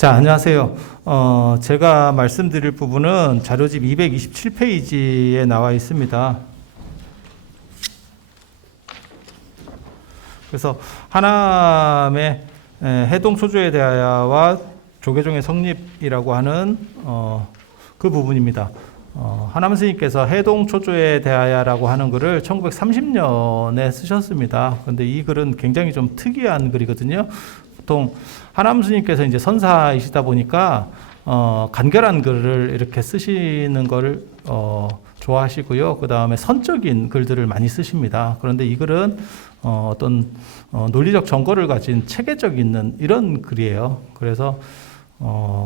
자, 안녕하세요. 제가 말씀드릴 부분은 자료집 227페이지에 나와 있습니다. 그래서 하남의 해동초조에 대하여와 조계종의 성립이라고 하는 그 부분입니다. 하남 스님께서 해동초조에 대하여라고 하는 글을 1930년에 쓰셨습니다. 그런데 이 글은 굉장히 좀 특이한 글이거든요. 보통 하남 스님께서 이제 선사이시다 보니까 간결한 글을 이렇게 쓰시는 걸 좋아하시고요. 그 다음에 선적인 글들을 많이 쓰십니다. 그런데 이 글은 어떤 논리적 정거를 가진 체계적 있는 이런 글이에요. 그래서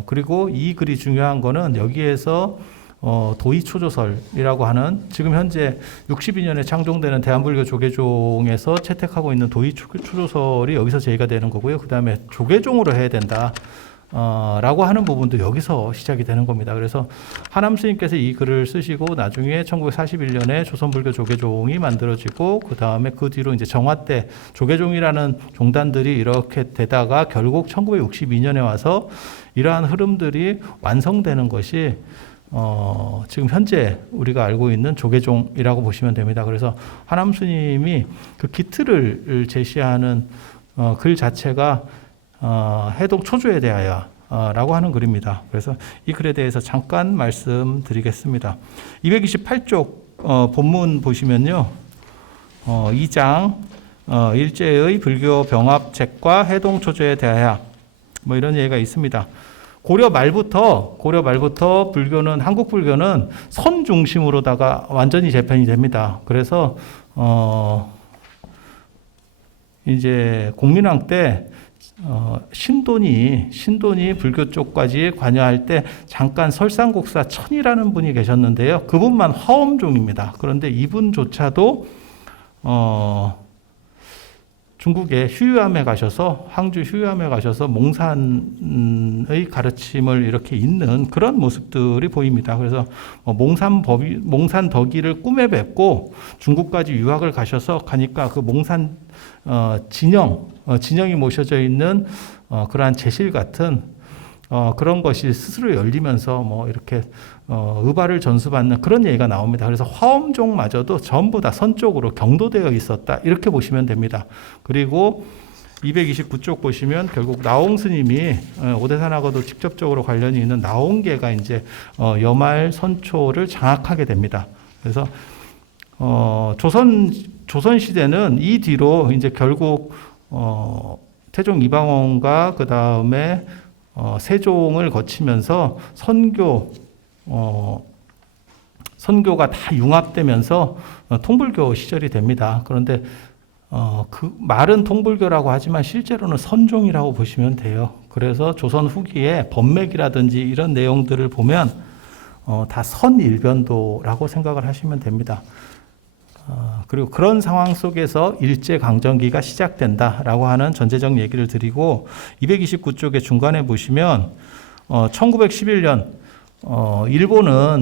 그리고 이 글이 중요한 거는 여기에서 도의초조설이라고 하는 지금 현재 62년에 창종되는 대한불교 조계종에서 채택하고 있는 도의초조설이 여기서 제기가 되는 거고요. 그 다음에 조계종으로 해야 된다. 라고 하는 부분도 여기서 시작이 되는 겁니다. 그래서 하남 스님께서 이 글을 쓰시고 나중에 1941년에 조선불교 조계종이 만들어지고 그 다음에 그 뒤로 이제 정화 때 조계종이라는 종단들이 이렇게 되다가 결국 1962년에 와서 이러한 흐름들이 완성되는 것이 지금 현재 우리가 알고 있는 조계종이라고 보시면 됩니다. 그래서 하남 스님이 그 기틀을 제시하는 글 자체가 해동 초조에 대하여 라고 하는 글입니다. 그래서 이 글에 대해서 잠깐 말씀드리겠습니다. 228쪽 본문 보시면요. 2장 일제의 불교 병합책과 해동 초조에 대하여 뭐 이런 얘기가 있습니다. 고려 말부터 불교는 한국 불교는 선 중심으로다가 완전히 재편이 됩니다. 그래서 이제 공민왕 때 신돈이 불교 쪽까지 관여할 때 잠깐 설상곡사 천이라는 분이 계셨는데요. 그분만 화엄종입니다. 그런데 이분조차도 중국의 휴유암에 가셔서 황주 휴유암에 가셔서 몽산의 가르침을 이렇게 잇는 그런 모습들이 보입니다. 그래서 몽산 덕이를 꿈에 뵙고 중국까지 유학을 가셔서 가니까 그 몽산 진영이 모셔져 있는 그러한 제실 같은 그런 것이 스스로 열리면서 뭐 이렇게 의발을 전수받는 그런 얘기가 나옵니다. 그래서 화엄종마저도 전부 다 선쪽으로 경도되어 있었다. 이렇게 보시면 됩니다. 그리고 229쪽 보시면 결국 나홍 스님이 오대산하고도 직접적으로 관련이 있는 나홍계가 이제 여말 선초를 장악하게 됩니다. 그래서 조선 시대는 이 뒤로 이제 결국 태종 이방원과 그 다음에 세종을 거치면서 선교가 다 융합되면서 통불교 시절이 됩니다. 그런데 그 말은 통불교라고 하지만 실제로는 선종이라고 보시면 돼요. 그래서 조선 후기에 법맥이라든지 이런 내용들을 보면 다 선일변도라고 생각을 하시면 됩니다. 그리고 그런 상황 속에서 일제강점기가 시작된다라고 하는 전제적 얘기를 드리고 229쪽의 중간에 보시면 1911년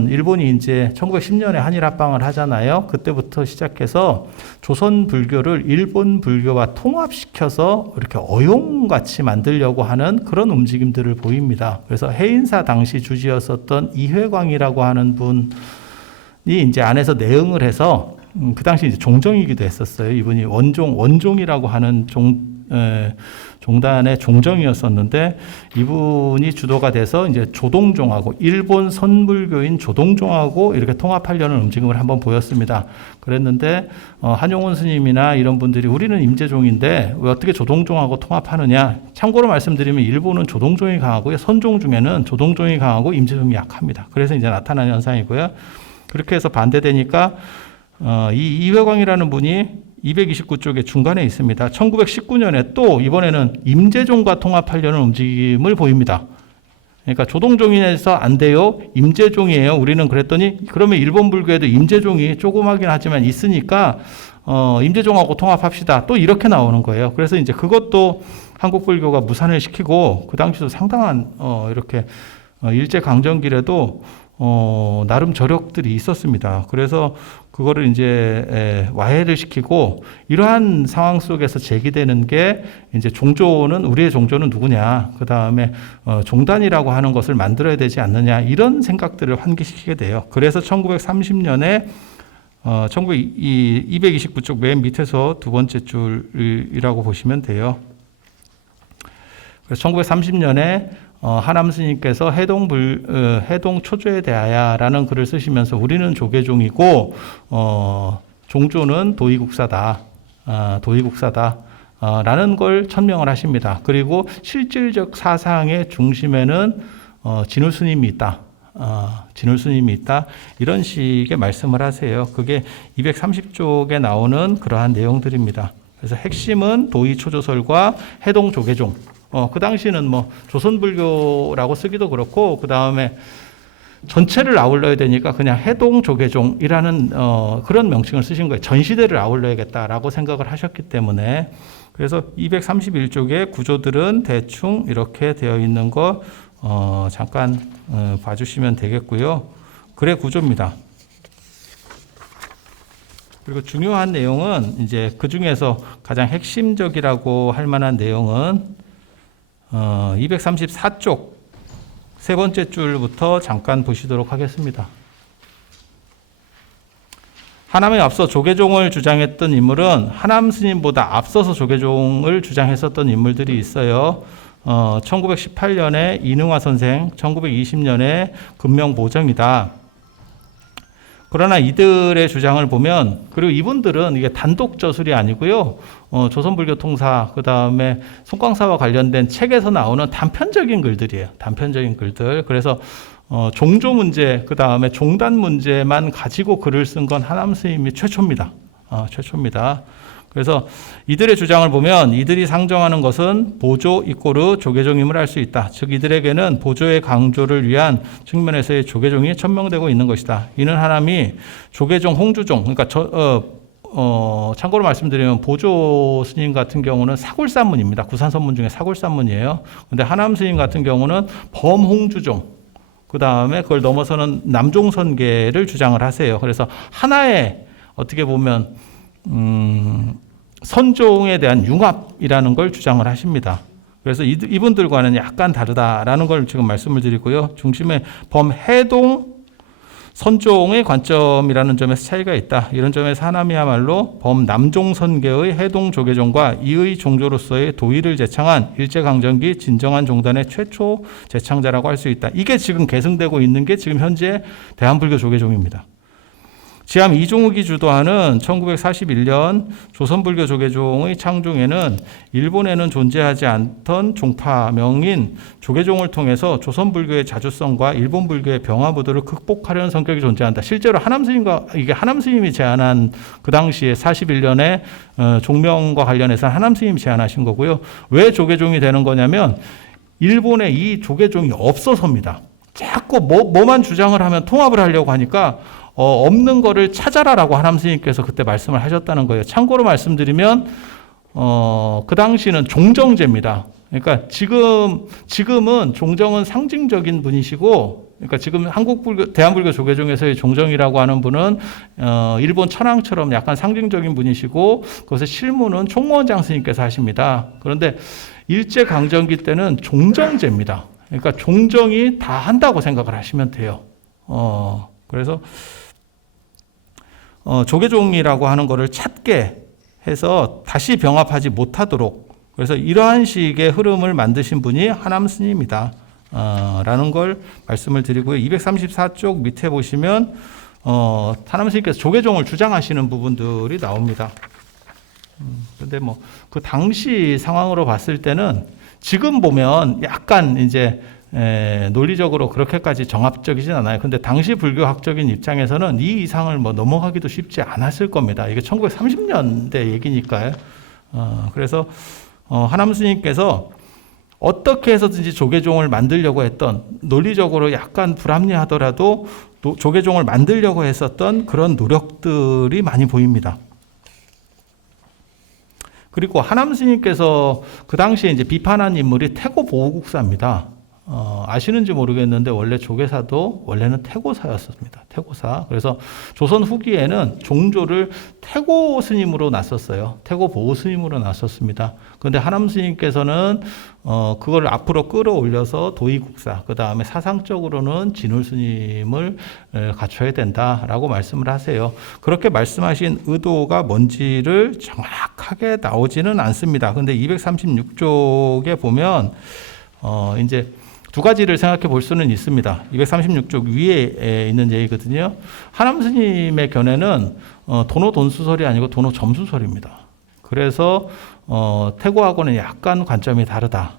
일본이 이제 1910년에 한일 합방을 하잖아요. 그때부터 시작해서 조선 불교를 일본 불교와 통합시켜서 이렇게 어용같이 만들려고 하는 그런 움직임들을 보입니다. 그래서 해인사 당시 주지였었던 이회광이라고 하는 분이 이제 안에서 내응을 해서 그 당시 이제 종정이기도 했었어요. 이분이 원종이라고 하는 종단의 종정이었었는데 이분이 주도가 돼서 이제 조동종하고 일본 선불교인 조동종하고 이렇게 통합하려는 움직임을 한번 보였습니다. 그랬는데 한용운 스님이나 이런 분들이 우리는 임재종인데 왜 어떻게 조동종하고 통합하느냐? 참고로 말씀드리면 일본은 조동종이 강하고요. 선종 중에는 조동종이 강하고 임재종이 약합니다. 그래서 이제 나타나는 현상이고요. 그렇게 해서 반대되니까 이 이회광이라는 분이 229쪽의 중간에 있습니다. 1919년에 또 이번에는 임재종과 통합하려는 움직임을 보입니다. 그러니까 조동종인에서 안 돼요. 임재종이에요. 우리는 그랬더니 그러면 일본 불교에도 임재종이 조그마긴 하지만 있으니까 임재종하고 통합합시다. 또 이렇게 나오는 거예요. 그래서 이제 그것도 한국 불교가 무산을 시키고 그 당시도 상당한 이렇게 일제 강점기에도 나름 저력들이 있었습니다. 그래서 그거를 이제 와해를 시키고 이러한 상황 속에서 제기되는 게 이제 종조는 우리의 종조는 누구냐, 그 다음에 종단이라고 하는 것을 만들어야 되지 않느냐, 이런 생각들을 환기시키게 돼요. 그래서 1930년에 229쪽 맨 밑에서 두 번째 줄이라고 보시면 돼요. 그래서 1930년에 하남 스님께서 해동 초조에 대하여라는 글을 쓰시면서 우리는 조계종이고 종조는 도의국사다. 라는 걸 천명을 하십니다. 그리고 실질적 사상의 중심에는 진울 스님이 있다. 진울 스님이 있다. 이런 식의 말씀을 하세요. 그게 230쪽에 나오는 그러한 내용들입니다. 그래서 핵심은 도의 초조설과 해동 조계종. 그 당시는 뭐 조선불교라고 쓰기도 그렇고, 그 다음에 전체를 아울러야 되니까 그냥 해동 조계종이라는 그런 명칭을 쓰신 거예요. 전 시대를 아울러야겠다라고 생각을 하셨기 때문에. 그래서 231쪽의 구조들은 대충 이렇게 되어 있는 거 잠깐 봐주시면 되겠고요. 글의 구조입니다. 그리고 중요한 내용은 이제 그 중에서 가장 핵심적이라고 할 만한 내용은 234쪽 세 번째 줄부터 잠깐 보시도록 하겠습니다. 하남에 앞서 조계종을 주장했던 인물은 하남 스님보다 앞서서 조계종을 주장했었던 인물들이 있어요. 1918년에 이능화 선생, 1920년에 금명보정이다. 그러나 이들의 주장을 보면, 그리고 이분들은 이게 단독 저술이 아니고요, 조선불교 통사, 그 다음에 송광사와 관련된 책에서 나오는 단편적인 글들이에요. 단편적인 글들. 그래서 종조 문제, 그 다음에 종단 문제만 가지고 글을 쓴 건 하남 스님이 최초입니다. 최초입니다. 그래서 이들의 주장을 보면 이들이 상정하는 것은 보조 이꼬르 조계종임을 알 수 있다. 즉 이들에게는 보조의 강조를 위한 측면에서의 조계종이 천명되고 있는 것이다. 이는 하남이 조계종, 홍주종, 그러니까 참고로 말씀드리면 보조 스님 같은 경우는 사골산문입니다. 구산선문 중에 사골산문이에요. 근데 하남 스님 같은 경우는 범홍주종, 그 다음에 그걸 넘어서는 남종선계를 주장을 하세요. 그래서 하나의 어떻게 보면 선종에 대한 융합이라는 걸 주장을 하십니다. 그래서 이분들과는 약간 다르다라는 걸 지금 말씀을 드리고요. 중심에 범해동 선종의 관점이라는 점에서 차이가 있다. 이런 점에서 하남이야말로 범남종선계의 해동 조계종과 이의 종조로서의 도의를 제창한 일제강점기 진정한 종단의 최초 제창자라고 할 수 있다. 이게 지금 계승되고 있는 게 지금 현재 대한불교 조계종입니다. 지암 이종욱이 주도하는 1941년 조선불교 조계종의 창중에는 일본에는 존재하지 않던 종파명인 조계종을 통해서 조선불교의 자주성과 일본불교의 병화무도를 극복하려는 성격이 존재한다. 실제로 이게 하남 스님이 제안한, 그 당시에 41년에 종명과 관련해서 하남 스님이 제안하신 거고요. 왜 조계종이 되는 거냐면 일본에 이 조계종이 없어서입니다. 자꾸 뭐만 주장을 하면 통합을 하려고 하니까 없는 거를 찾아라라고 하남 스님께서 그때 말씀을 하셨다는 거예요. 참고로 말씀드리면 그 당시는 종정제입니다. 그러니까 지금은 종정은 상징적인 분이시고, 그러니까 지금 대한불교 조계종에서의 종정이라고 하는 분은 일본 천황처럼 약간 상징적인 분이시고, 그것의 실무는 총무원장 스님께서 하십니다. 그런데 일제강점기 때는 종정제입니다. 그러니까 종정이 다 한다고 생각을 하시면 돼요. 그래서 조계종이라고 하는 것을 찾게 해서 다시 병합하지 못하도록, 그래서 이러한 식의 흐름을 만드신 분이 하남 스님이다. 라는 걸 말씀을 드리고요. 234쪽 밑에 보시면 하남 스님께서 조계종을 주장하시는 부분들이 나옵니다. 근데 뭐 그 당시 상황으로 봤을 때는 지금 보면 약간 이제 논리적으로 그렇게까지 정합적이진 않아요. 근데 당시 불교학적인 입장에서는 이 이상을 뭐 넘어가기도 쉽지 않았을 겁니다. 이게 1930년대 얘기니까요. 그래서 하남 스님께서 어떻게 해서든지 조계종을 만들려고 했던, 논리적으로 약간 불합리하더라도 조계종을 만들려고 했었던 그런 노력들이 많이 보입니다. 그리고 하남 스님께서 그 당시에 이제 비판한 인물이 태고 보호국사입니다. 아시는지 모르겠는데 원래 조계사도 원래는 태고사였습니다. 태고사. 그래서 조선 후기에는 종조를 태고 스님으로 놨었어요. 태고 보호 스님으로 놨었습니다. 그런데 하남 스님께서는 그걸 앞으로 끌어올려서 도의국사, 그 다음에 사상적으로는 진울 스님을 갖춰야 된다라고 말씀을 하세요. 그렇게 말씀하신 의도가 뭔지를 정확하게 나오지는 않습니다. 근데 236쪽에 보면 이제 두 가지를 생각해 볼 수는 있습니다. 236쪽 위에 있는 얘기거든요. 하남 스님의 견해는 도노 돈수설이 아니고 도노 점수설입니다. 그래서 태고하고는 약간 관점이 다르다.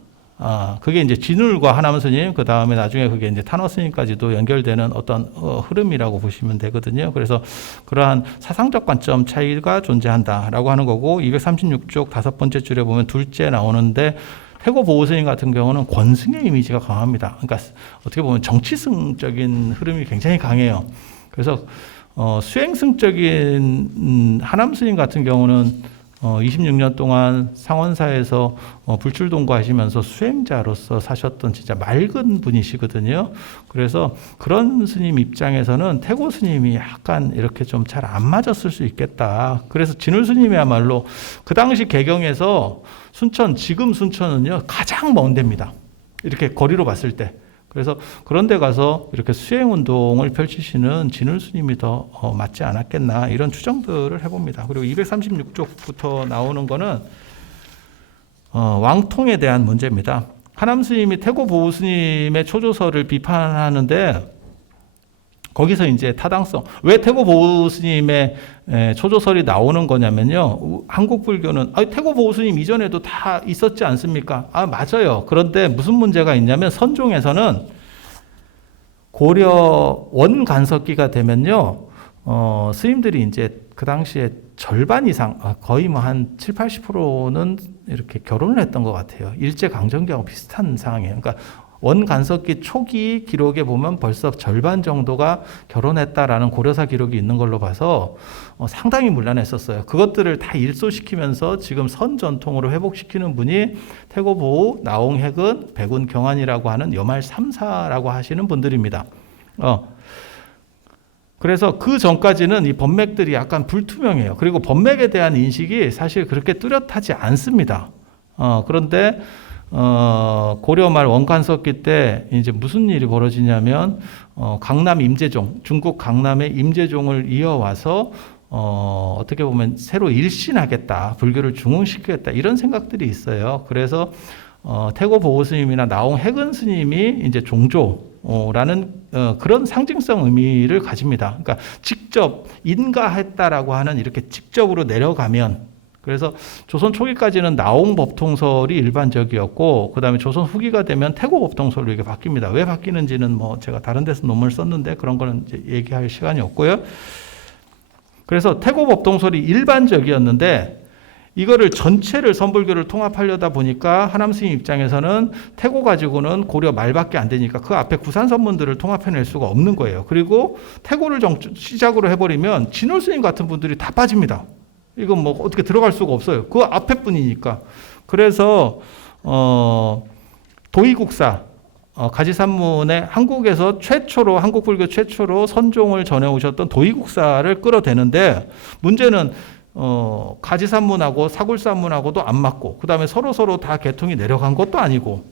그게 이제 진울과 하남 스님, 그 다음에 나중에 그게 이제 탄화 스님까지도 연결되는 어떤 흐름이라고 보시면 되거든요. 그래서 그러한 사상적 관점 차이가 존재한다라고 하는 거고, 236쪽 5번째 줄에 보면 둘째 나오는데, 태고 보호스님 같은 경우는 권승의 이미지가 강합니다. 그러니까 어떻게 보면 정치승적인 흐름이 굉장히 강해요. 그래서 수행승적인 하남 스님 같은 경우는 26년 동안 상원사에서 불출동거하시면서 수행자로서 사셨던 진짜 맑은 분이시거든요. 그래서 그런 스님 입장에서는 태고 스님이 약간 이렇게 좀 잘 안 맞았을 수 있겠다. 그래서 진울 스님이야말로 그 당시 개경에서 순천, 지금 순천은요, 가장 먼 데입니다. 이렇게 거리로 봤을 때. 그래서 그런 데 가서 이렇게 수행 운동을 펼치시는 진울 스님이 더 맞지 않았겠나, 이런 추정들을 해봅니다. 그리고 236쪽부터 나오는 거는 왕통에 대한 문제입니다. 하남 스님이 태고 보호 스님의 초조서를 비판하는데, 거기서 이제 타당성, 왜 태고 보호 스님의 초조설이 나오는 거냐면요, 한국 불교는 태고 보호 스님 이전에도 다 있었지 않습니까? 맞아요. 그런데 무슨 문제가 있냐면, 선종에서는 고려 원간석기가 되면요, 스님들이 이제 그 당시에 절반 이상, 거의 뭐 한 7, 80%는 이렇게 결혼을 했던 것 같아요. 일제강점기하고 비슷한 상황이에요. 그러니까 원간석기 초기 기록에 보면 벌써 절반 정도가 결혼했다라는 고려사 기록이 있는 걸로 봐서 상당히 문란했었어요. 그것들을 다 일소시키면서 지금 선 전통으로 회복시키는 분이 태고보호, 나홍해근, 백운 경환이라고 하는 여말 3사라고 하시는 분들입니다. 그래서 그 전까지는 이 법맥들이 약간 불투명해요. 그리고 법맥에 대한 인식이 사실 그렇게 뚜렷하지 않습니다. 그런데 고려 말 원간석기 때 이제 무슨 일이 벌어지냐면, 강남 임재종, 중국 강남의 임재종을 이어와서 어떻게 보면 새로 일신하겠다, 불교를 중흥시키겠다, 이런 생각들이 있어요. 그래서 태고 보호 스님이나 나홍해근 스님이 이제 종조라는 그런 상징성 의미를 가집니다. 그러니까 직접 인가했다라고 하는, 이렇게 직접으로 내려가면, 그래서 조선 초기까지는 나홍 법통설이 일반적이었고, 그 다음에 조선 후기가 되면 태고 법통설로 이게 바뀝니다. 왜 바뀌는지는 뭐 제가 다른 데서 논문을 썼는데 그런 거는 이제 얘기할 시간이 없고요. 그래서 태고 법통설이 일반적이었는데, 이거를 전체를 선불교를 통합하려다 보니까 하남 스님 입장에서는 태고 가지고는 고려 말밖에 안 되니까 그 앞에 구산선문들을 통합해낼 수가 없는 거예요. 그리고 태고를 시작으로 해버리면 진울 스님 같은 분들이 다 빠집니다. 이건 뭐 어떻게 들어갈 수가 없어요. 그 앞에 분이니까. 그래서 도의국사, 가지산문에 한국에서 최초로, 한국 불교 최초로 선종을 전해오셨던 도의국사를 끌어대는데, 문제는 가지산문하고 사굴산문하고도 안 맞고, 그 다음에 서로 다 계통이 내려간 것도 아니고,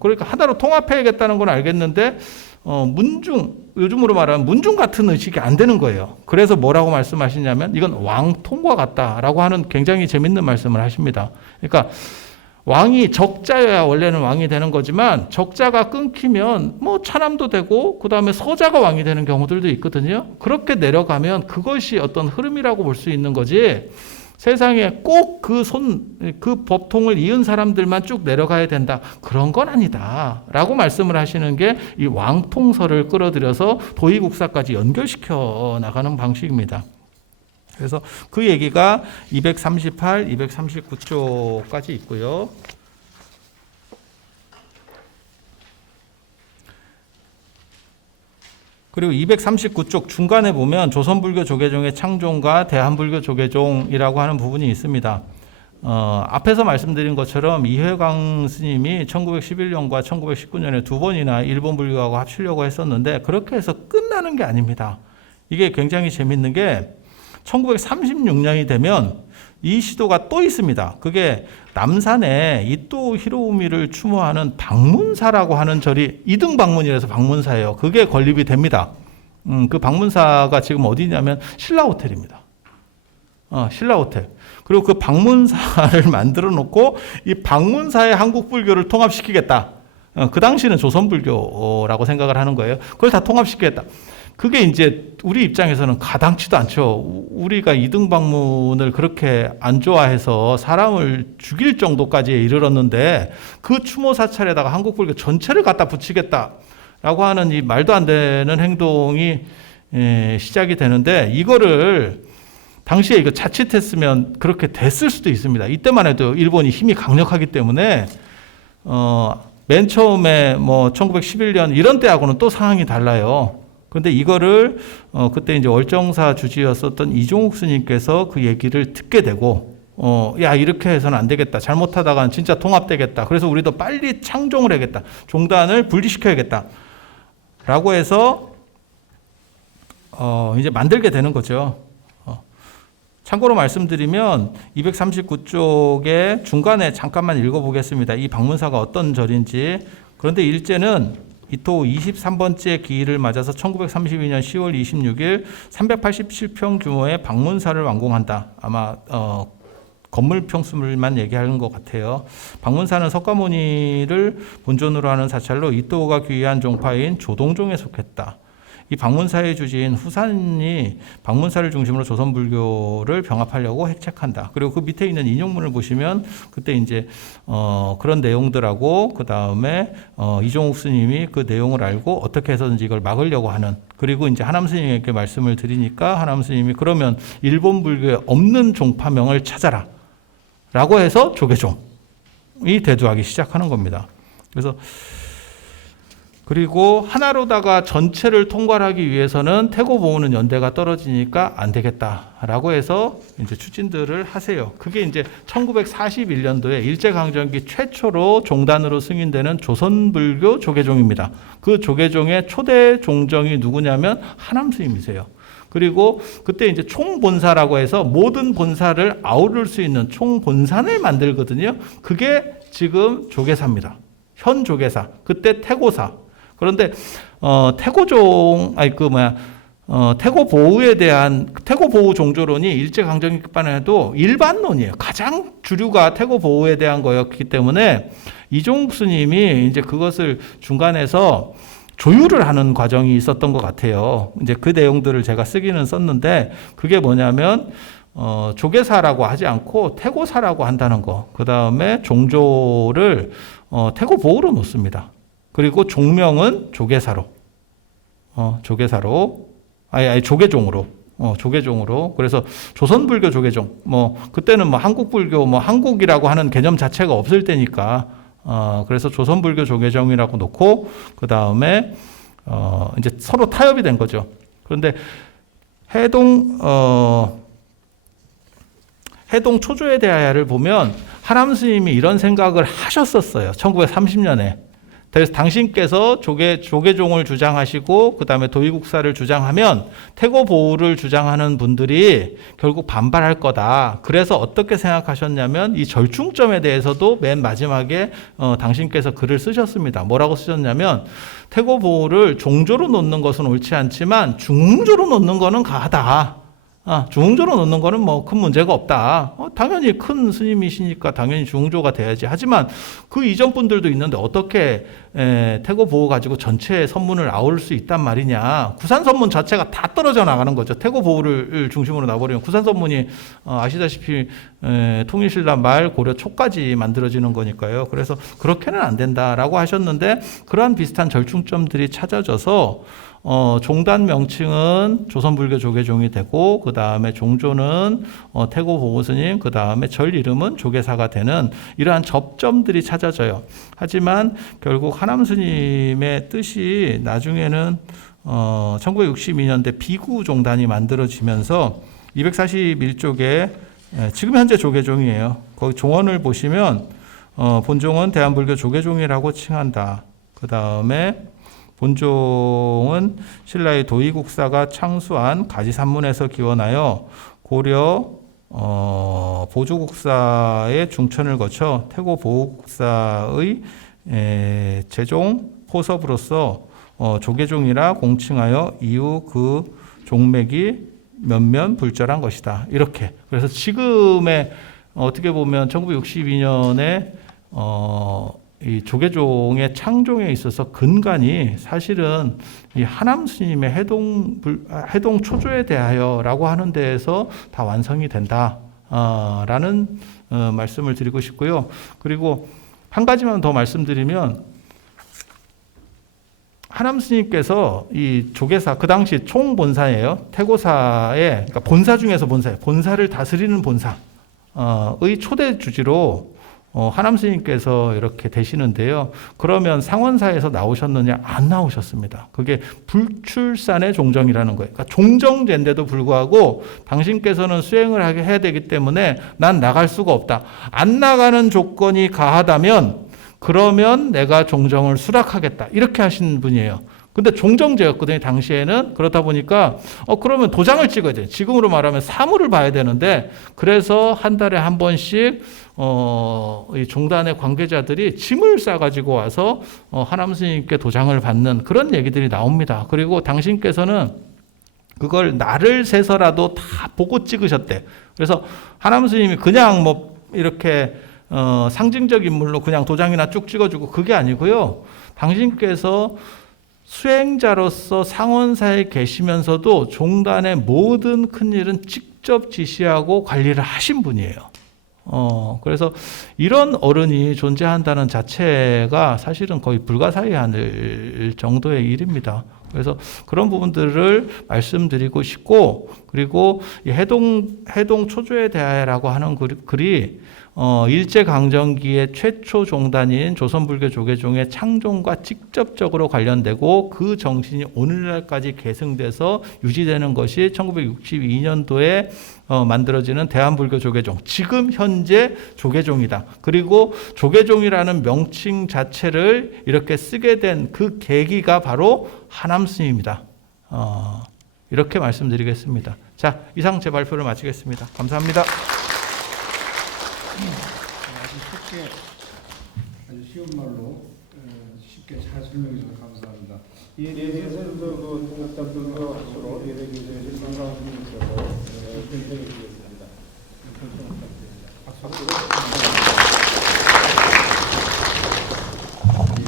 그러니까 하나로 통합해야겠다는 건 알겠는데, 문중, 요즘으로 말하면 문중 같은 의식이 안 되는 거예요. 그래서 뭐라고 말씀하시냐면, 이건 왕통과 같다라고 하는 굉장히 재밌는 말씀을 하십니다. 그러니까 왕이 적자여야 원래는 왕이 되는 거지만, 적자가 끊기면 뭐 차남도 되고, 그 다음에 서자가 왕이 되는 경우들도 있거든요. 그렇게 내려가면 그것이 어떤 흐름이라고 볼 수 있는 거지, 세상에 꼭 그 법통을 이은 사람들만 쭉 내려가야 된다, 그런 건 아니다 라고 말씀을 하시는 게 이 왕통설을 끌어들여서 도의국사까지 연결시켜 나가는 방식입니다. 그래서 그 얘기가 238, 239쪽까지 있고요. 그리고 239쪽 중간에 보면 조선불교 조계종의 창종과 대한불교 조계종이라고 하는 부분이 있습니다. 앞에서 말씀드린 것처럼 이회강 스님이 1911년과 1919년에 두 번이나 일본 불교하고 합치려고 했었는데 그렇게 해서 끝나는 게 아닙니다. 이게 굉장히 재밌는 게 1936년이 되면 이 시도가 또 있습니다. 그게 남산에 이토 히로우미를 추모하는 방문사라고 하는 절이 이등방문이라서 방문사예요. 그게 건립이 됩니다. 그 방문사가 지금 어디냐면 신라호텔입니다. 신라호텔. 그리고 그 방문사를 만들어 놓고 이 방문사에 한국 불교를 통합시키겠다. 그 당시는 조선불교라고 생각을 하는 거예요. 그걸 다 통합시키겠다. 그게 이제 우리 입장에서는 가당치도 않죠. 우리가 이등방문을 그렇게 안 좋아해서 사람을 죽일 정도까지 이르렀는데 그 추모 사찰에다가 한국 불교 전체를 갖다 붙이겠다라고 하는 이 말도 안 되는 행동이 시작이 되는데 이거를 당시에 이거 자칫했으면 그렇게 됐을 수도 있습니다. 이때만 해도 일본이 힘이 강력하기 때문에 맨 처음에 뭐 1911년 이런 때하고는 또 상황이 달라요. 그런데 이거를 그때 이제 월정사 주지였었던 이종욱 스님께서 그 얘기를 듣게 되고 야 이렇게 해서는 안 되겠다. 잘못하다가는 진짜 통합되겠다. 그래서 우리도 빨리 창종을 해야겠다. 종단을 분리시켜야겠다. 라고 해서 이제 만들게 되는 거죠. 참고로 말씀드리면 239쪽에 중간에 잠깐만 읽어보겠습니다. 이 방문사가 어떤 절인지. 그런데 일제는 이토 23번째 기일을 맞아서 1932년 10월 26일 387평 규모의 방문사를 완공한다. 아마 건물 평수물만 얘기하는 것 같아요. 방문사는 석가모니를 본존으로 하는 사찰로 이토가 귀한 종파인 조동종에 속했다. 이 방문사의 주지인 후산이 방문사를 중심으로 조선불교를 병합하려고 핵책한다. 그리고 그 밑에 있는 인용문을 보시면 그때 이제 그런 내용들하고 그 다음에 이종욱 스님이 그 내용을 알고 어떻게 해서든지 이걸 막으려고 하는. 그리고 이제 하남 스님에게 말씀을 드리니까 하남 스님이 그러면 일본 불교에 없는 종파명을 찾아라. 라고 해서 조계종이 대두하기 시작하는 겁니다. 그래서 그리고 하나로다가 전체를 통괄하기 위해서는 태고 보우는 연대가 떨어지니까 안 되겠다라고 해서 이제 추진들을 하세요. 그게 이제 1941년도에 일제강점기 최초로 종단으로 승인되는 조선불교 조계종입니다. 그 조계종의 초대 종정이 누구냐면 하남 스님이세요. 그리고 그때 이제 총본사라고 해서 모든 본사를 아우를 수 있는 총본산을 만들거든요. 그게 지금 조계사입니다. 현 조계사. 그때 태고사. 그런데 태고 보우에 대한 태고 보우 종조론이 일제 강점기판에도 일반론이에요. 가장 주류가 태고 보우에 대한 거였기 때문에 이종욱 스님이 이제 그것을 중간에서 조율을 하는 과정이 있었던 것 같아요. 이제 그 내용들을 제가 쓰기는 썼는데 그게 뭐냐면 조계사라고 하지 않고 태고사라고 한다는 거. 그 다음에 종조를 태고 보우로 놓습니다. 그리고 종명은 조계사로, 조계종으로, 조계종으로. 그래서 조선불교 조계종, 그때는 한국불교, 한국이라고 하는 개념 자체가 없을 때니까, 그래서 조선불교 조계종이라고 놓고, 그 다음에, 이제 서로 타협이 된 거죠. 그런데 해동 초조에 대하여를 보면, 하남 스님이 이런 생각을 하셨었어요. 1930년에. 그래서 당신께서 조계종을 주장하시고 그 다음에 도의국사를 주장하면 태고 보우를 주장하는 분들이 결국 반발할 거다. 그래서 어떻게 생각하셨냐면 이 절충점에 대해서도 맨 마지막에 당신께서 글을 쓰셨습니다. 뭐라고 쓰셨냐면 태고 보우를 종조로 놓는 것은 옳지 않지만 중조로 놓는 거는 가하다. 중흥조로 놓는 거는 큰 문제가 없다. 당연히 큰 스님이시니까 당연히 중흥조가 돼야지. 하지만 그 이전 분들도 있는데 어떻게 태고 보우 가지고 전체 선문을 아울 수 있단 말이냐. 구산 선문 자체가 다 떨어져 나가는 거죠. 태고 보우를 중심으로 놔버리면 구산 선문이 아시다시피 통일신라 말 고려 초까지 만들어지는 거니까요. 그래서 그렇게는 안 된다라고 하셨는데 그러한 비슷한 절충점들이 찾아져서 종단 명칭은 조선불교 조계종이 되고 그 다음에 종조는 태고 보우 스님, 그 다음에 절 이름은 조계사가 되는 이러한 접점들이 찾아져요. 하지만 결국 하남 스님의 뜻이 나중에는 1962년대 비구 종단이 만들어지면서 241쪽에 예, 지금 현재 조계종이에요. 거기 종언을 보시면 본종은 대한불교 조계종이라고 칭한다. 그 다음에 본종은 신라의 도의국사가 창수한 가지산문에서 기원하여 고려 보조국사의 중천을 거쳐 태고 보국사의 제종 포섭으로서 조계종이라 공칭하여 이후 그 종맥이 면면 불절한 것이다. 이렇게. 그래서 지금의 어떻게 보면 1962년에 이 조계종의 창종에 있어서 근간이 사실은 이 하남 스님의 해동 초조에 대하여라고 하는 데에서 다 완성이 된다. 라는 말씀을 드리고 싶고요. 그리고 한 가지만 더 말씀드리면 하남 스님께서 이 조계사 그 당시 총본사예요. 태고사의 그러니까 본사 중에서 본사예요. 본사를 다스리는 본사의 초대 주지로 하남 스님께서 이렇게 되시는데요. 그러면 상원사에서 나오셨느냐? 안 나오셨습니다. 그게 불출산의 종정이라는 거예요. 그러니까 종정된데도 불구하고 당신께서는 수행을 해야 되기 때문에 난 나갈 수가 없다. 안 나가는 조건이 가하다면 그러면 내가 종정을 수락하겠다. 이렇게 하신 분이에요. 근데 종정제였거든요, 당시에는. 그렇다 보니까, 그러면 도장을 찍어야 돼요. 지금으로 말하면 사물을 봐야 되는데, 그래서 한 달에 한 번씩, 이 종단의 관계자들이 짐을 싸가지고 와서, 하남 스님께 도장을 받는 그런 얘기들이 나옵니다. 그리고 당신께서는 그걸 날을 세서라도 다 보고 찍으셨대. 그래서 하남 스님이 그냥 뭐, 이렇게, 상징적 인물로 그냥 도장이나 쭉 찍어주고 그게 아니고요. 당신께서 수행자로서 상원사에 계시면서도 종단의 모든 큰일은 직접 지시하고 관리를 하신 분이에요. 그래서 이런 어른이 존재한다는 자체가 사실은 거의 불가사의할 정도의 일입니다. 그래서 그런 부분들을 말씀드리고 싶고, 그리고 이 해동 초조에 대하여라고 하는 글이 일제강점기의 최초 종단인 조선불교 조계종의 창종과 직접적으로 관련되고 그 정신이 오늘날까지 계승돼서 유지되는 것이 1962년도에 만들어지는 대한불교 조계종, 지금 현재 조계종이다. 그리고 조계종이라는 명칭 자체를 이렇게 쓰게 된 그 계기가 바로 하남 스님입니다. 이렇게 말씀드리겠습니다. 자, 이상 제 발표를 마치겠습니다. 감사합니다. 아주 쉽게, 아주 쉬운 말로 쉽게 잘 설명해 주셔서 감사합니다. 이에 대해서 그 통합단들과 서로 예대교수의 건강함이 있어서 변경해 주겠습니다.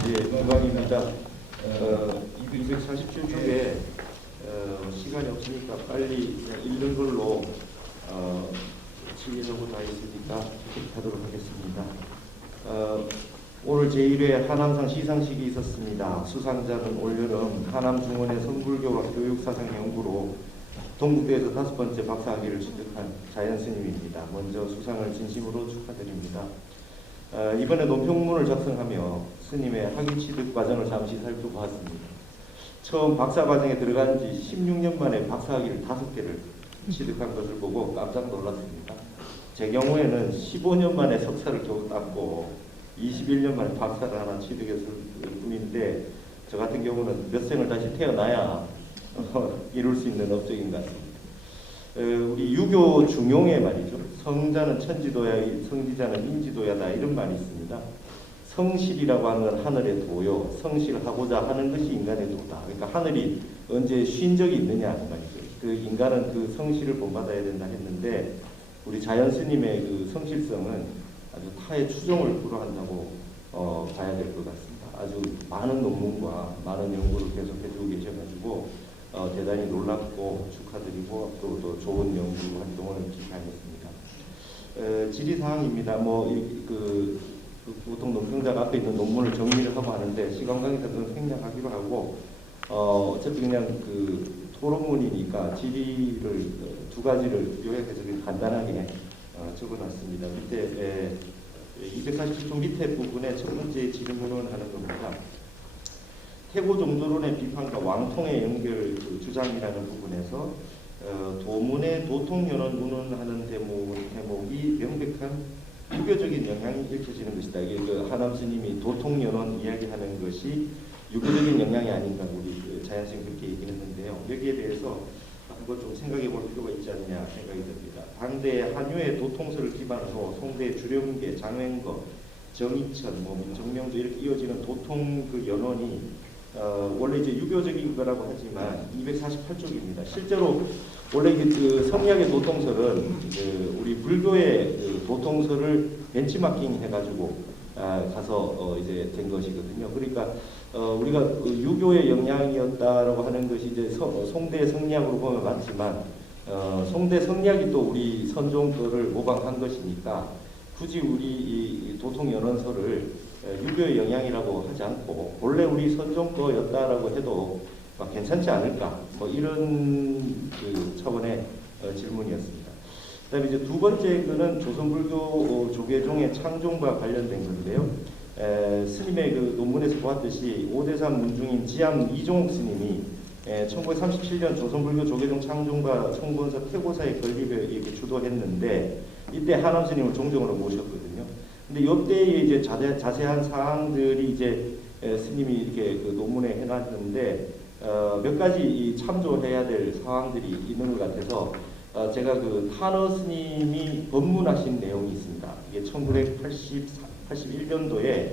예, 영광입니다. 240줄 시간이 없으니까 빨리 읽는 걸로 진행하고 다 있으니까 하도록 하겠습니다. 오늘 제1회 하남상 시상식이 있었습니다. 수상자는 올여름 하남중원의 성불교와 교육사상 연구로 동국대에서 5번째 박사학위를 취득한 자연스님입니다. 먼저 수상을 진심으로 축하드립니다. 이번에 논평문을 작성하며 스님의 학위 취득 과정을 잠시 살펴보았습니다. 처음 박사 과정에 들어간 지 16년 만에 박사학위를 5개를 취득한 것을 보고 깜짝 놀랐습니다. 제 경우에는 15년 만에 석사를 겨우 땄고 21년 만에 박사를 하나 취득했을 뿐인데 저 같은 경우는 몇 생을 다시 태어나야 이룰 수 있는 업적인 것 같습니다. 우리 유교 중용에 말이죠. 성자는 천지도야, 성지자는 인지도야다 이런 말이 있습니다. 성실이라고 하는 건 하늘의 도요. 성실하고자 하는 것이 인간의 도다. 그러니까 하늘이 언제 쉰 적이 있느냐 하는 말이죠. 그 인간은 그 성실을 본받아야 된다 했는데 우리 자연스님의 그 성실성은 아주 타의 추종을 불허한다고 봐야 될 것 같습니다. 아주 많은 논문과 많은 연구를 계속해주고 계셔가지고 대단히 놀랍고 축하드리고 또 좋은 연구 활동을 기대하겠습니다. 질의사항입니다. 보통 논평자가 앞에 있는 논문을 정리를 하고 하는데 시간 관계에서는 생략하기로 하고 어차피 그냥 그 토론문이니까 질의를 2가지를 요약해서 간단하게 적어놨습니다. 밑에 247쪽 밑에 부분에 첫 번째 질문을 하는 겁니다. 태고 종조론의 비판과 왕통의 연결 주장이라는 부분에서 도문의 도통연원 운운하는 대목이 명백한 유교적인 영향이 읽혀지는 것이다. 이게 그 하남 스님이 도통연원 이야기하는 것이 유교적인 영향이 아닌가 우리 그 자연스님 그렇게 얘기했는데요. 여기에 대해서 한번 좀 생각해 볼 필요가 있지 않느냐 생각이 듭니다. 당대 한유의 도통서를 기반으로 송대 주령계, 장wen거, 정이천, 민정명조 이렇게 이어지는 도통 그 연원이 원래 이제 유교적인 거라고 하지만 248쪽입니다. 실제로 원래 그 성리학의 도통설은 그 우리 불교의 그 도통설을 벤치마킹 해가지고 가서 이제 된 것이거든요. 그러니까 우리가 그 유교의 영향이었다라고 하는 것이 이제 송대 성리학으로 보면 맞지만 송대 성리학이 또 우리 선종 거를 모방한 것이니까 굳이 우리 이 도통연원서를 유교의 영향이라고 하지 않고 본래 우리 선종 거였다라고 해도 괜찮지 않을까 뭐 이런 그 차원의 질문이었습니다. 그다음에 이제 두 번째 거는 조선불교 조계종의 창종과 관련된 건데요. 스님의 그 논문에서 보았듯이 오대산 문중인 지암 이종옥 스님이 1937년 조선불교 조계종 창종과 청본사 태고사의 건립을 이렇게 주도했는데 이때 하남 스님을 종종으로 모셨거든요. 근데 이때에 이제 자세한 사항들이 이제 스님이 이렇게 그 논문에 해놨는데 몇 가지 참조해야 될 사항들이 있는 것 같아서 제가 그 탄어 스님이 법문하신 내용이 있습니다. 이게 1981년도에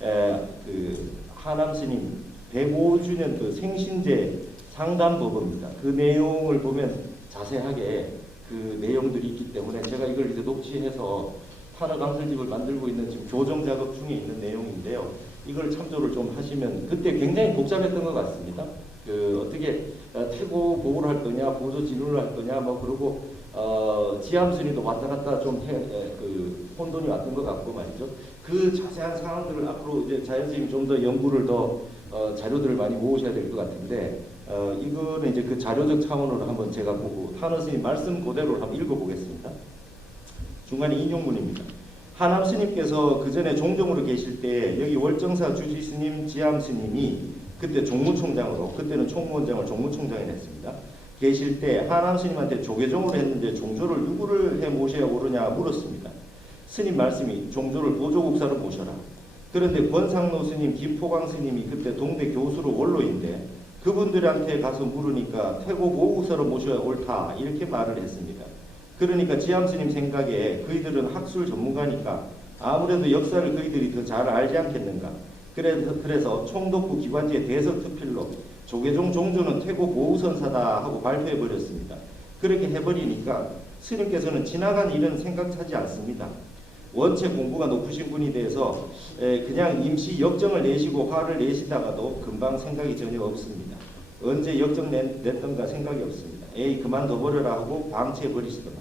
그 하남 스님 105주년 그 생신제 상담법입니다. 그 내용을 보면 자세하게 그 내용들이 있기 때문에 제가 이걸 이제 녹취해서 탄어 강설집을 만들고 있는 지금 교정 작업 중에 있는 내용인데요. 이걸 참조를 좀 하시면 그때 굉장히 복잡했던 것 같습니다. 그 어떻게 태고 보호를 할 거냐, 보조 진료를 할 거냐, 뭐 그리고 지암순이도 왔다 갔다 좀 그 혼돈이 왔던 것 같고 말이죠. 그 자세한 상황들을 앞으로 이제 자연스님이 좀 더 연구를 더 자료들을 많이 모으셔야 될 것 같은데 이거는 이제 그 자료적 차원으로 한번 제가 보고 한원 스님 말씀 그대로 한번 읽어보겠습니다. 중간에 인용문입니다. 하남 스님께서 그 전에 종종으로 계실 때 여기 월정사 주지 스님, 지암 스님이 그때 종무총장으로 그때는 총무원장을 종무총장이 했습니다. 계실 때 하남 스님한테 조계종으로 했는데 종조를 누구를 해 모셔야 오르냐 물었습니다. 스님 말씀이 종조를 보조국사로 모셔라. 그런데 권상로 스님, 김포광 스님이 그때 동대 교수로 원로인데 그분들한테 가서 물으니까 태고 보국사로 모셔야 옳다 이렇게 말을 했습니다. 그러니까 지암 스님 생각에 그이들은 학술 전문가니까 아무래도 역사를 그이들이 더 잘 알지 않겠는가. 그래서 총독부 기관지의 대서특필로 조계종 종조는 태고 보우선사다 하고 발표해버렸습니다. 그렇게 해버리니까 스님께서는 지나간 일은 생각하지 않습니다. 원체 공부가 높으신 분이 돼서 그냥 임시 역정을 내시고 화를 내시다가도 금방 생각이 전혀 없습니다. 언제 역정 냈던가 생각이 없습니다. 에이 그만둬버려라 하고 방치해버리시더만.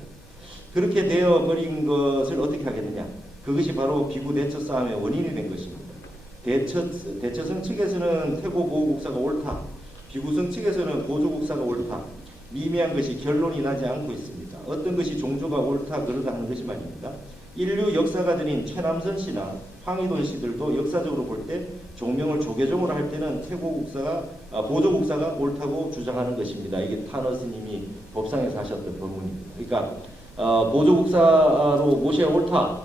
그렇게 되어버린 것을 어떻게 하겠느냐. 그것이 바로 비구 대처 싸움의 원인이 된 것입니다. 대처성 측에서는 태고 보호국사가 옳다. 비구성 측에서는 보조국사가 옳다. 미미한 것이 결론이 나지 않고 있습니다. 어떤 것이 종조가 옳다 그러다 하는 것이 말입니다. 인류 역사가들인 최남선 씨나 황희돈 씨들도 역사적으로 볼 때 종명을 조계종으로 할 때는 보조국사가 옳다고 주장하는 것입니다. 이게 탄어 스님이 법상에서 하셨던 법문입니다. 그러니까 보조국사로 모셔야 옳다.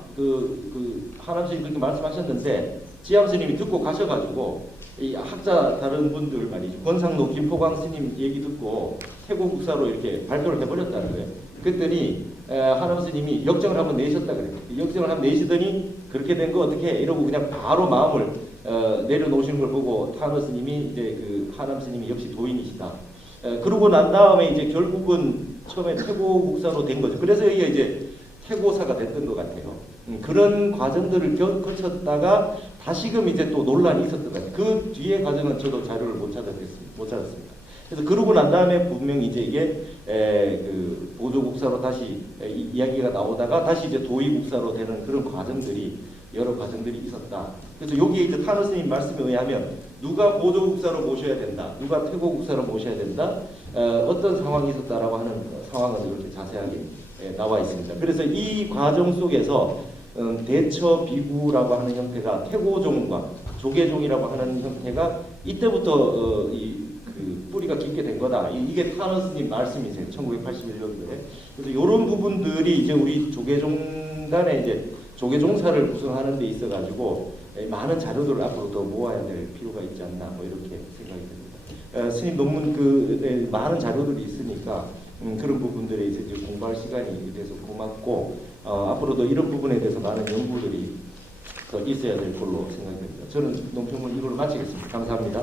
하남 스님이 그렇게 말씀하셨는데 지암 스님이 듣고 가셔가지고 이 학자 다른 분들 말이죠. 권상로, 김포광 스님 얘기 듣고 태고국사로 이렇게 발표를 해버렸다는 거예요. 그랬더니 하남 스님이 역정을 한번 내셨다 그래요. 역정을 한번 내시더니 그렇게 된 거 어떻게 해? 이러고 그냥 바로 마음을 내려놓으시는 걸 보고 탄어 스님이 이제 그 하남 스님이 역시 도인이시다. 그러고 난 다음에 이제 결국은 처음에 태고국사로 된 거죠. 그래서 이게 이제 태고사가 됐던 것 같아요. 그런 과정들을 거쳤다가 다시금 이제 또 논란이 있었던 것 같아요. 그 뒤에 과정은 저도 자료를 못 찾았습니다. 그래서 그러고 난 다음에 분명히 이제 이게 그 보조국사로 다시 이야기가 나오다가 다시 이제 도의국사로 되는 그런 과정들이 여러 과정들이 있었다. 그래서 여기에 이제 탄어 스님 말씀에 의하면 누가 보조국사로 모셔야 된다, 누가 태고국사로 모셔야 된다, 어떤 상황이 있었다라고 하는 상황은 이렇게 자세하게 나와 있습니다. 그래서 이 과정 속에서 대처 비구라고 하는 형태가 태고종과 조계종이라고 하는 형태가 이때부터 그 뿌리가 깊게 된 거다. 이게 탄원 스님 말씀이세요. 1981년도에. 그래서 이런 부분들이 이제 우리 조계종단의 이제 조계종사를 구성하는 데 있어가지고 많은 자료들을 앞으로 더 모아야 될 필요가 있지 않나 뭐 이렇게 생각이 듭니다. 스님 논문 많은 자료들이 있으니까 그런 부분들에 이제 공부할 시간이 돼서 고맙고 앞으로도 이런 부분에 대해서 많은 연구들이 더 있어야 될 걸로 생각됩니다. 저는 논평을 이걸로 마치겠습니다. 감사합니다.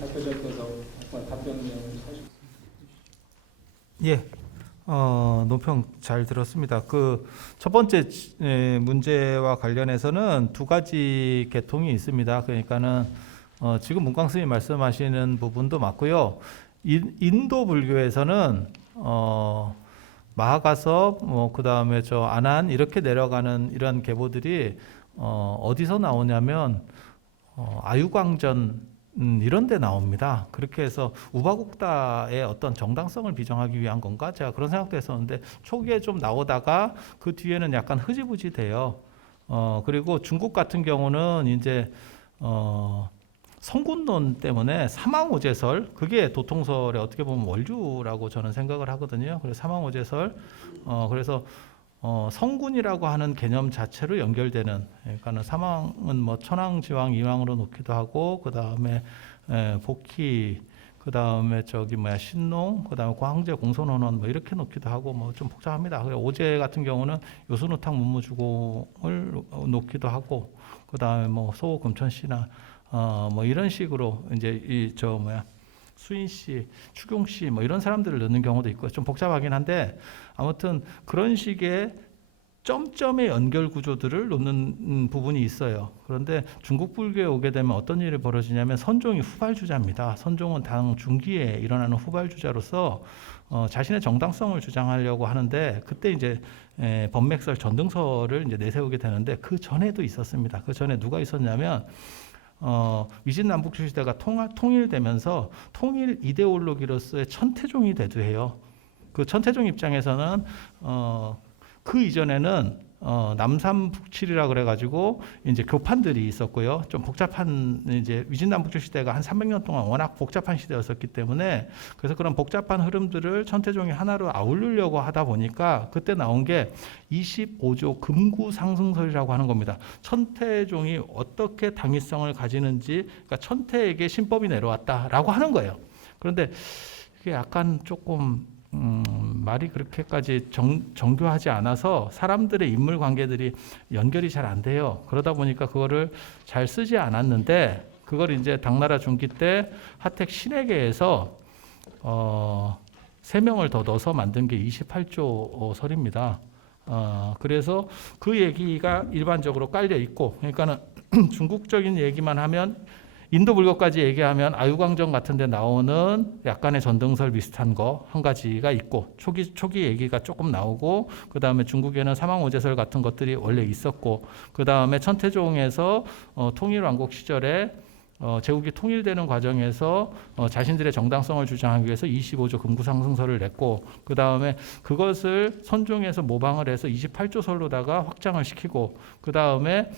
대표님께서 답변 내용을 사실. 예, 논평 잘 들었습니다. 그 첫 번째 문제와 관련해서는 두 가지 계통이 있습니다. 그러니까는 지금 문광 스님이 말씀하시는 부분도 맞고요. 인도 불교에서는 마하가섭, 그 다음에 저 아난 이렇게 내려가는 이런 계보들이 어디서 나오냐면 아유광전 이런 데 나옵니다. 그렇게 해서 우바국다의 어떤 정당성을 비정하기 위한 건가? 제가 그런 생각도 했었는데 초기에 좀 나오다가 그 뒤에는 약간 흐지부지 돼요. 그리고 중국 같은 경우는 이제 성군론 때문에 사망오제설, 그게 도통설의 어떻게 보면 원류라고 저는 생각을 하거든요. 그래서 사망오제설, 그래서 성군이라고 하는 개념 자체로 연결되는, 그러니까는 사망은 뭐 천왕지왕 이왕으로 놓기도 하고, 그 다음에 복희, 그 다음에 신농, 그 다음에 광제 공손원원 뭐 이렇게 놓기도 하고 뭐 좀 복잡합니다. 오제 같은 경우는 요수누탁 문무주공을 놓기도 하고, 그 다음에 뭐 소금천씨나 뭐 이런 식으로 이제 수인씨, 추경씨 뭐 이런 사람들을 넣는 경우도 있고 좀 복잡하긴 한데 아무튼 그런 식의 점점의 연결 구조들을 놓는 부분이 있어요. 그런데 중국 불교에 오게 되면 어떤 일이 벌어지냐면 선종이 후발주자입니다. 선종은 당 중기에 일어나는 후발주자로서 자신의 정당성을 주장하려고 하는데 그때 이제 법맥설 전등설을 이제 내세우게 되는데 그 전에도 있었습니다. 그 전에 누가 있었냐면 위진남북조 시대가 통일되면서 통일 이데올로기로서의 천태종이 대두해요. 그 천태종 입장에서는 그 이전에는 남삼북칠이라 그래가지고 이제 교판들이 있었고요. 좀 복잡한 이제 위진남북조 시대가 한 300년 동안 워낙 복잡한 시대였었기 때문에 그래서 그런 복잡한 흐름들을 천태종이 하나로 아우르려고 하다 보니까 그때 나온 게 25조 금구상승설이라고 하는 겁니다. 천태종이 어떻게 당위성을 가지는지, 그러니까 천태에게 신법이 내려왔다라고 하는 거예요. 그런데 이게 약간 조금 말이 그렇게까지 정교하지 않아서 사람들의 인물 관계들이 연결이 잘 안 돼요. 그러다 보니까 그거를 잘 쓰지 않았는데 그걸 이제 당나라 중기 때 하택 신에게에서 3명을 더 넣어서 만든 게 28조 설입니다. 그래서 그 얘기가 일반적으로 깔려 있고, 그러니까는 중국적인 얘기만 하면 인도 불교까지 얘기하면 아유광정 같은 데 나오는 약간의 전등설 비슷한 거 한 가지가 있고 초기 얘기가 조금 나오고 그 다음에 중국에는 사망오제설 같은 것들이 원래 있었고 그 다음에 천태종에서 통일왕국 시절에 제국이 통일되는 과정에서 자신들의 정당성을 주장하기 위해서 25조 금구상승설을 냈고 그 다음에 그것을 선종에서 모방을 해서 28조 설로다가 확장을 시키고 그 다음에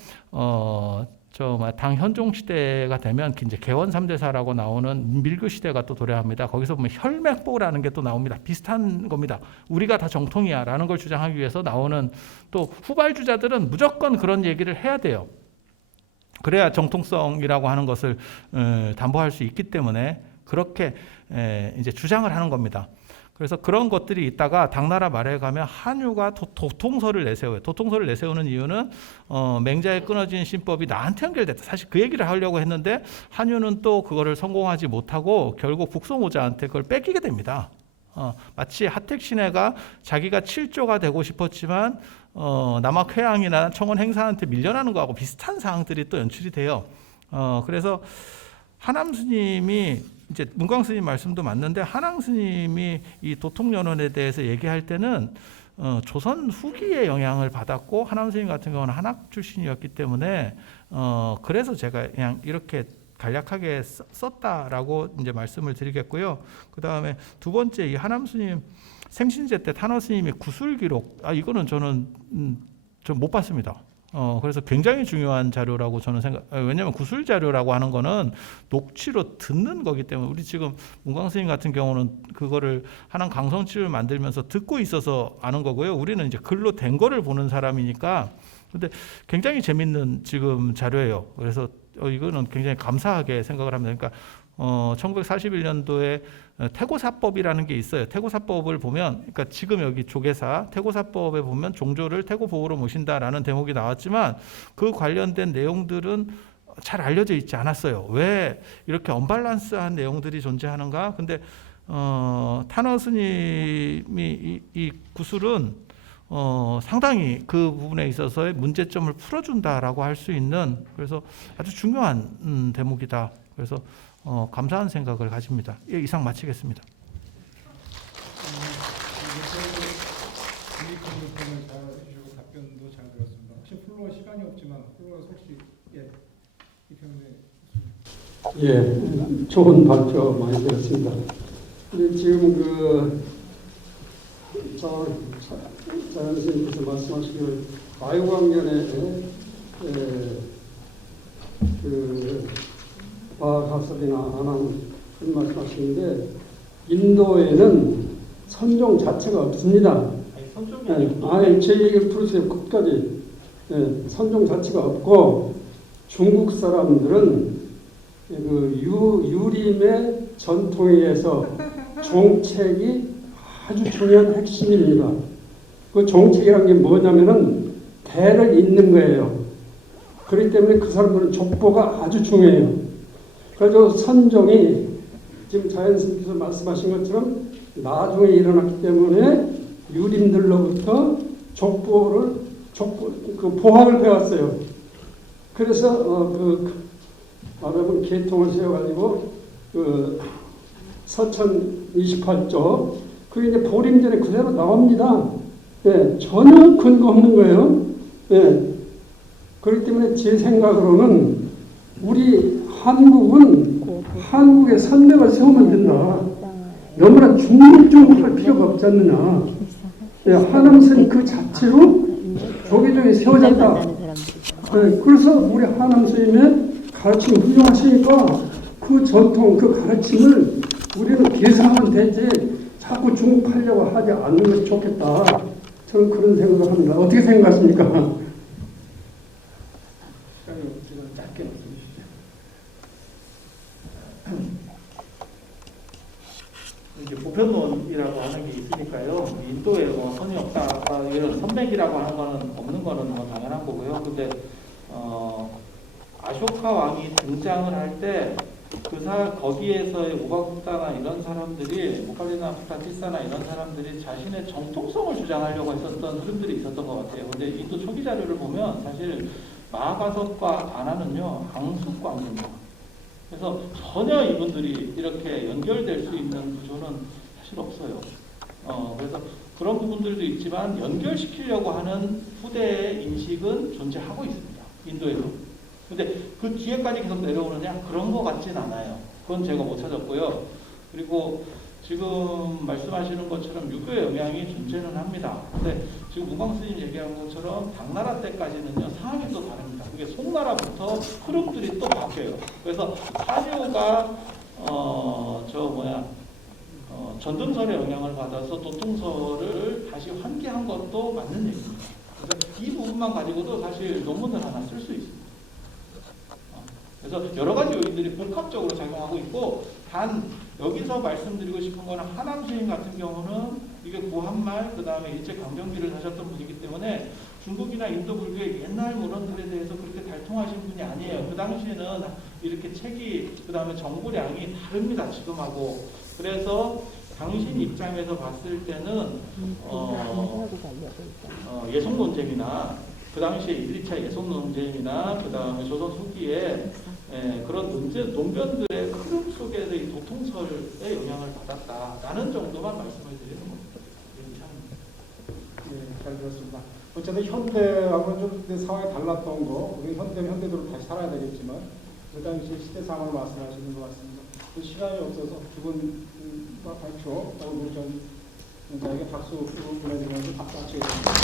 당 현종 시대가 되면 이제 개원 3대사라고 나오는 밀교 시대가 또 도래합니다. 거기서 보면 혈맥보라는 게 또 나옵니다. 비슷한 겁니다. 우리가 다 정통이야라는 걸 주장하기 위해서 나오는 또 후발주자들은 무조건 그런 얘기를 해야 돼요. 그래야 정통성이라고 하는 것을 담보할 수 있기 때문에 그렇게 이제 주장을 하는 겁니다. 그래서 그런 것들이 있다가 당나라 말에 가면 한유가 도통설을 내세워요. 도통설을 내세우는 이유는 맹자에 끊어진 신법이 나한테 연결됐다. 사실 그 얘기를 하려고 했는데 한유는 또 그거를 성공하지 못하고 결국 북송오자한테 그걸 뺏기게 됩니다. 마치 하택신해가 자기가 7조가 되고 싶었지만 남학회왕이나 청원 행사한테 밀려나는 거하고 비슷한 사항들이 또 연출이 돼요. 그래서 하남 스님이 이제 문광 스님 말씀도 맞는데 한왕 스님이 이 도통연원에 대해서 얘기할 때는 조선 후기의 영향을 받았고 하남 스님 같은 경우는 한학 출신이었기 때문에 그래서 제가 그냥 이렇게 간략하게 썼다라고 이제 말씀을 드리겠고요. 그 다음에 두 번째 이 하남 스님 생신제 때 탄원 스님의 구술 기록 이거는 저는 좀 못 봤습니다. 그래서 굉장히 중요한 자료라고 저는 왜냐하면 구술 자료라고 하는 거는 녹취로 듣는 거기 때문에 우리 지금 문광 스님 같은 경우는 그거를 한양 강성치를 만들면서 듣고 있어서 아는 거고요. 우리는 이제 글로 된 거를 보는 사람이니까. 근데 굉장히 재밌는 지금 자료예요. 그래서 이거는 굉장히 감사하게 생각을 합니다. 그러니까 1941년도에 태고사법이라는 게 있어요. 태고사법을 보면, 그러니까 지금 여기 조계사 태고사법에 보면 종조를 태고보호로 모신다라는 대목이 나왔지만 그 관련된 내용들은 잘 알려져 있지 않았어요. 왜 이렇게 언밸런스한 내용들이 존재하는가? 근데 탄원 스님이 이 구술은 상당히 그 부분에 있어서의 문제점을 풀어준다라고 할 수 있는 그래서 아주 중요한 대목이다. 그래서 감사한 생각을 가집니다. 예, 이상 마치겠습니다. 질의응답을 잘 해주시고 답변도 잘 들었습니다. 혹시 플로어 시간이 없지만 플로어에서 혹시 이평에 좋은 발표 많이 들었습니다. 근데 지금 자연 선생님께서 말씀하시기를 마유광gen에 바하가설이나 안한 그런 말씀하시는데 인도에는 선종 자체가 없습니다. 제 얘기를 풀으세요. 끝까지. 선종 자체가 없고 중국 사람들은 그 유림의 전통에 의해서 종책이 아주 중요한 핵심입니다. 그 종책이라는 게 뭐냐면은 대를 잇는 거예요. 그렇기 때문에 그 사람들은 족보가 아주 중요해요. 그래서 선종이 지금 자연스님께서 말씀하신 것처럼 나중에 일어났기 때문에 유림들로부터 그 보학을 배웠어요. 그래서 말하면 계통을 세워가지고 서천 28조 그게 이제 보림전에 그대로 나옵니다. 전혀 근거 없는 거예요. 그렇기 때문에 제 생각으로는 우리 한국의 산맥을 세우면 된다. 너무나 중립적으로 필요가 없지 않느냐. 하남선이 그 자체로 조계종이 세워졌다. 그래서 우리 하남스님의 가르침이 훌륭하시니까 그 전통, 그 가르침을 우리는 계승하면 되지 자꾸 중국하려고 하지 않는 것이 좋겠다. 저는 그런 생각을 합니다. 어떻게 생각하십니까? 시간이 없지만 짧게 말씀해 주시죠. 이제 보편론이라고 하는 게 있으니까요. 인도에 뭐 선이 없다, 이런 선백이라고 하는 거는 없는 거는 뭐 당연한 거고요. 근데 아쇼카 왕이 등장을 할 때 거기에서의 우바국다나 이런 사람들이 모칼리나 부타티사나 이런 사람들이 자신의 정통성을 주장하려고 했었던 흐름들이 있었던 것 같아요. 근데 인도 초기 자료를 보면 사실 마하바섯과 아나는요 앙숙광입니다. 그래서 전혀 이분들이 이렇게 연결될 수 있는 구조는 사실 없어요. 그래서 그런 부분들도 있지만 연결시키려고 하는 후대의 인식은 존재하고 있습니다. 인도에도. 근데 그 뒤에까지 계속 내려오느냐? 그런 것 같진 않아요. 그건 제가 못 찾았고요. 그리고 지금 말씀하시는 것처럼 유교의 영향이 존재는 합니다. 근데 지금 문광 스님 얘기한 것처럼 당나라 때까지는요 상황이 또 다릅니다. 그게 송나라부터 흐름들이 또 바뀌어요. 그래서 한유가 전등설의 영향을 받아서 도통설을 다시 환기한 것도 맞는 얘기입니다. 그래서 이 부분만 가지고도 사실 논문을 하나 쓸 수 있습니다. 그래서 여러 가지 요인들이 복합적으로 작용하고 있고 단 여기서 말씀드리고 싶은 거는 하남 스님 같은 경우는 이게 고한말 그 다음에 일제 강점기를 하셨던 분이기 때문에 중국이나 인도 불교의 옛날 문헌들에 대해서 그렇게 달통하신 분이 아니에요. 그 당시에는 이렇게 책이 그 다음에 정보량이 다릅니다. 지금하고. 그래서 당신 입장에서 봤을 때는 예속 논쟁이나 그 당시에 1, 2차 예속 논쟁이나 그 다음에 조선 후기에 그런 논변들의 흐름 속에서 이 도통설의 영향을 받았다라는 정도만 말씀을 드리는 겁니다. 잘 들었습니다. 어쨌든 현대하고는 좀 상황이 달랐던 거, 우리 현대는 현대대로 다시 살아야 되겠지만 그 당시 시대 상황을 말씀하시는 것 같습니다. 시간이 없어서 두 분 발표, 우리 전 원장에게 박수 보내드리면서 박수 치겠습니다.